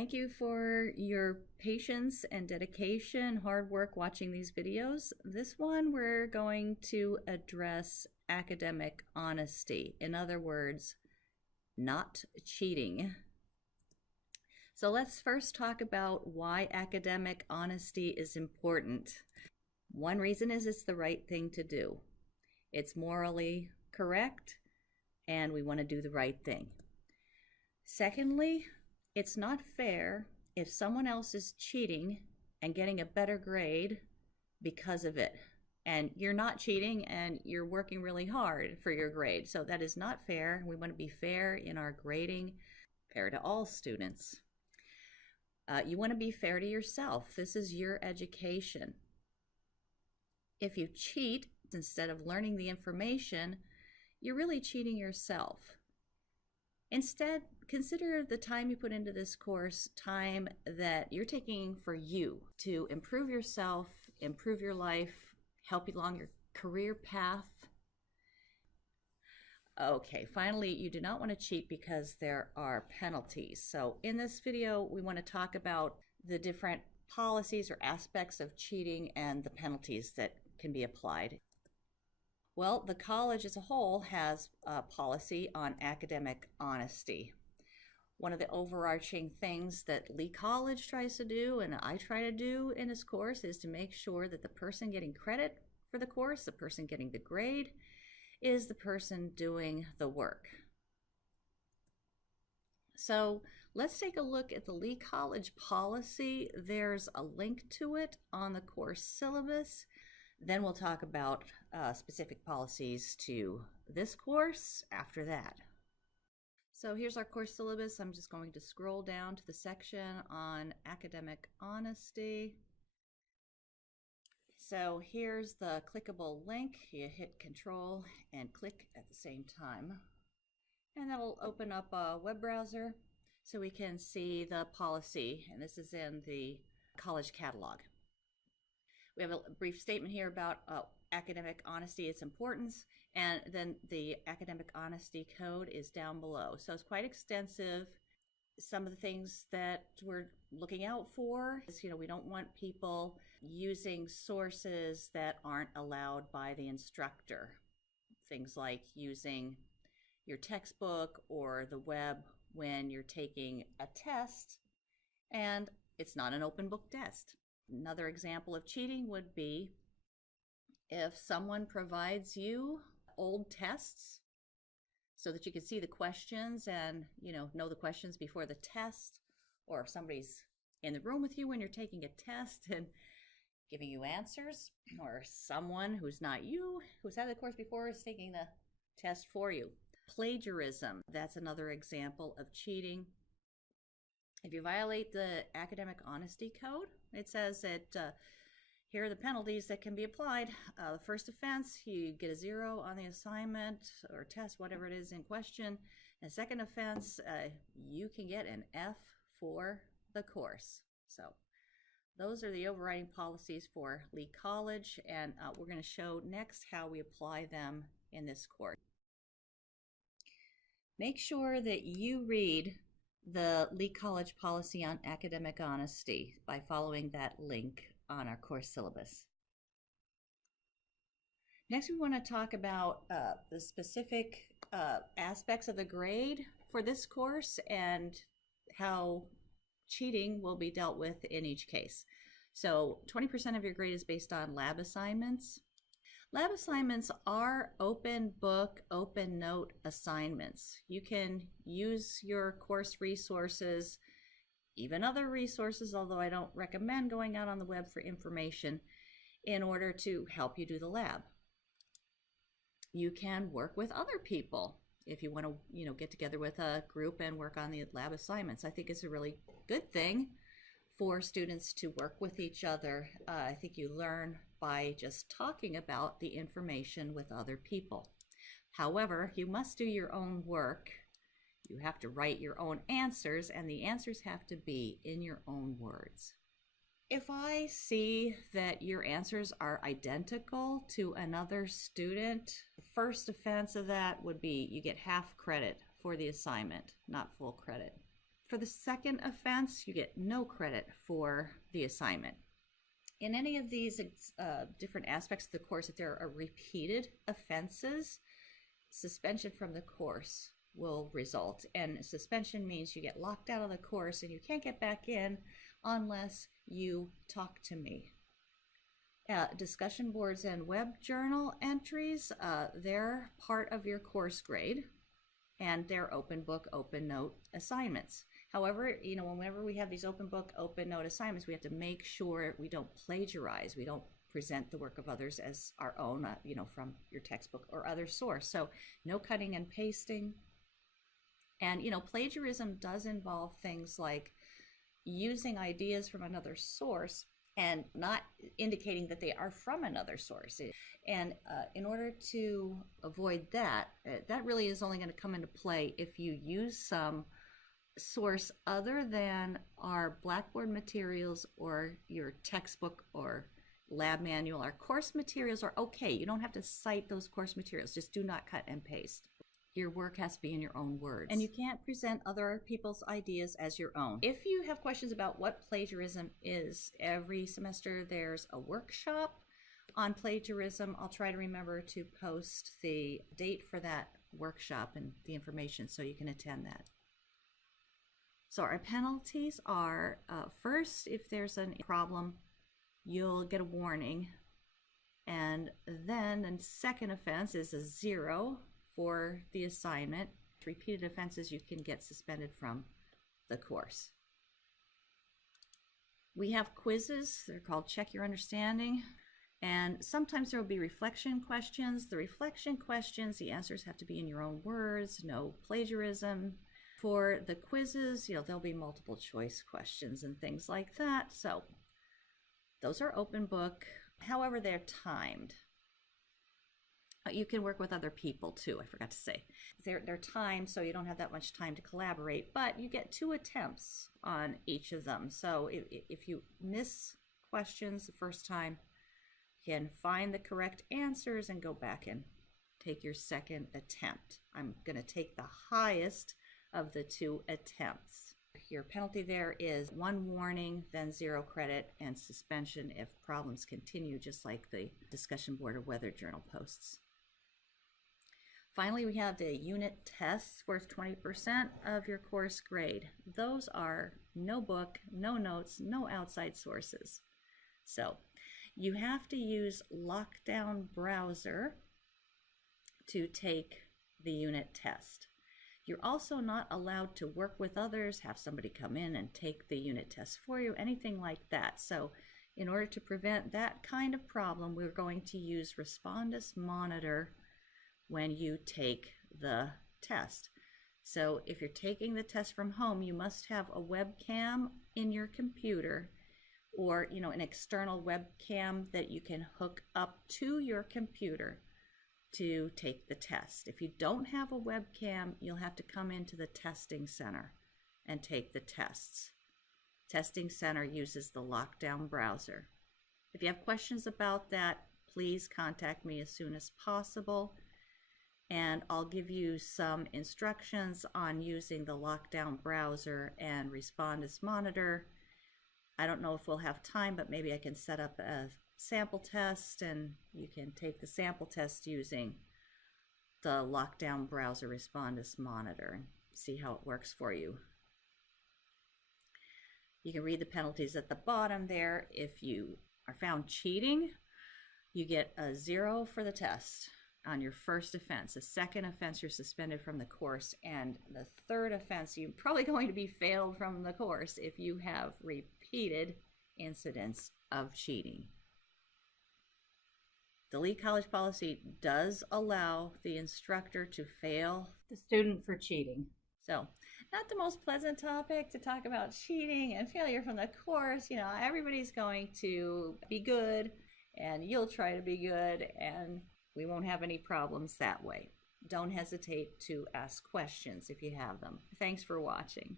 Thank you for your patience and dedication, hard work watching these videos. This one, we're going to address academic honesty. In other words, not cheating. So let's first talk about why academic honesty is important. One reason is it's the right thing to do. It's morally correct, and we want to do the right thing. Secondly, it's not fair if someone else is cheating and getting a better grade because of it. And you're not cheating and you're working really hard for your grade. So that is not fair. We want to be fair in our grading, fair to all students. You want to be fair to yourself. This is your education. If you cheat instead of learning the information, you're really cheating yourself. Instead, consider the time you put into this course time that you're taking for you to improve yourself, improve your life, help you along your career path. Okay, finally, you do not want to cheat because there are penalties. So in this video, we want to talk about the different policies or aspects of cheating and the penalties that can be applied. Well, the college as a whole has a policy on academic honesty. One of the overarching things that Lee College tries to do and I try to do in this course is to make sure that the person getting credit for the course, the person getting the grade, is the person doing the work. So let's take a look at the Lee College policy. There's a link to it on the course syllabus. Then we'll talk about specific policies to this course after that. So here's our course syllabus. I'm just going to scroll down to the section on academic honesty. So here's the clickable link. You hit Control and click at the same time. And that'll open up a web browser so we can see the policy. And this is in the college catalog. We have a brief statement here about academic honesty, its importance, and then the academic honesty code is down below. So it's quite extensive. Some of the things that we're looking out for is, we don't want people using sources that aren't allowed by the instructor. Things like using your textbook or the web when you're taking a test and it's not an open book test. Another example of cheating would be if someone provides you old tests so that you can see the questions and know the questions before the test, or if somebody's in the room with you when you're taking a test and giving you answers, or someone who's not you, who's had the course before, is taking the test for you. Plagiarism, that's another example of cheating. If you violate the academic honesty code, it says that here are the penalties that can be applied. The first offense, you get a 0 on the assignment or test, whatever it is in question. And second offense, you can get an F for the course. So those are the overriding policies for Lee College, and we're going to show next how we apply them in this course. Make sure that you read the Lee College policy on academic honesty by following that link on our course syllabus. Next, we want to talk about the specific aspects of the grade for this course and how cheating will be dealt with in each case. So 20% of your grade is based on lab assignments. Lab assignments are open book, open note assignments. You can use your course resources, even other resources, although I don't recommend going out on the web for information, in order to help you do the lab. You can work with other people if you want to, get together with a group and work on the lab assignments. I think it's a really good thing for students to work with each other. I think you learn by just talking about the information with other people. However, you must do your own work. You have to write your own answers, and the answers have to be in your own words. If I see that your answers are identical to another student, the first offense of that would be you get half credit for the assignment, not full credit. For the second offense, you get no credit for the assignment. In any of these different aspects of the course, if there are repeated offenses, suspension from the course will result. And suspension means you get locked out of the course and you can't get back in unless you talk to me. Discussion boards and web journal entries, they're part of your course grade, and they're open book, open note assignments. However, whenever we have these open book, open note assignments, we have to make sure we don't plagiarize. We don't present the work of others as our own, from your textbook or other source. So no cutting and pasting. And, plagiarism does involve things like using ideas from another source and not indicating that they are from another source. And in order to avoid that, that really is only going to come into play if you use some source other than our Blackboard materials or your textbook or lab manual. Our course materials are okay. You don't have to cite those course materials. Just do not cut and paste. Your work has to be in your own words. And you can't present other people's ideas as your own. If you have questions about what plagiarism is, every semester there's a workshop on plagiarism. I'll try to remember to post the date for that workshop and the information so you can attend that. So our penalties are, first, if there's a problem, you'll get a warning. And then the second offense is a 0 for the assignment. Repeated offenses, you can get suspended from the course. We have quizzes. They're called Check Your Understanding. And sometimes there will be reflection questions. The reflection questions, the answers have to be in your own words, no plagiarism. For the quizzes, there'll be multiple choice questions and things like that. So those are open book. However, they're timed. You can work with other people too, I forgot to say. They're timed, so you don't have that much time to collaborate, but you get 2 attempts on each of them. So if you miss questions the first time, you can find the correct answers and go back and take your second attempt. I'm going to take the highest of the 2 attempts. Your penalty there is 1 warning, then 0 credit, and suspension if problems continue, just like the discussion board or weather journal posts. Finally, we have the unit tests worth 20% of your course grade. Those are no book, no notes, no outside sources. So you have to use Lockdown Browser to take the unit test. You're also not allowed to work with others, have somebody come in and take the unit test for you, anything like that. So in order to prevent that kind of problem, we're going to use Respondus Monitor when you take the test. So if you're taking the test from home, you must have a webcam in your computer, or an external webcam that you can hook up to your computer to take the test. If you don't have a webcam, you'll have to come into the testing center and take the tests. Testing center uses the Lockdown Browser. If you have questions about that, please contact me as soon as possible, and I'll give you some instructions on using the Lockdown Browser and Respondus Monitor. I don't know if we'll have time, but maybe I can set up a sample test and you can take the sample test using the Lockdown Browser Respondus Monitor and see how it works for you. You can read the penalties at the bottom there. If you are found cheating, you get a 0 for the test on your first offense. The second offense, you're suspended from the course, and the third offense, you're probably going to be failed from the course if you have repeated incidents of cheating. The Lee College policy does allow the instructor to fail the student for cheating. So, not the most pleasant topic to talk about cheating and failure from the course. Everybody's going to be good, and you'll try to be good, and we won't have any problems that way. Don't hesitate to ask questions if you have them. Thanks for watching.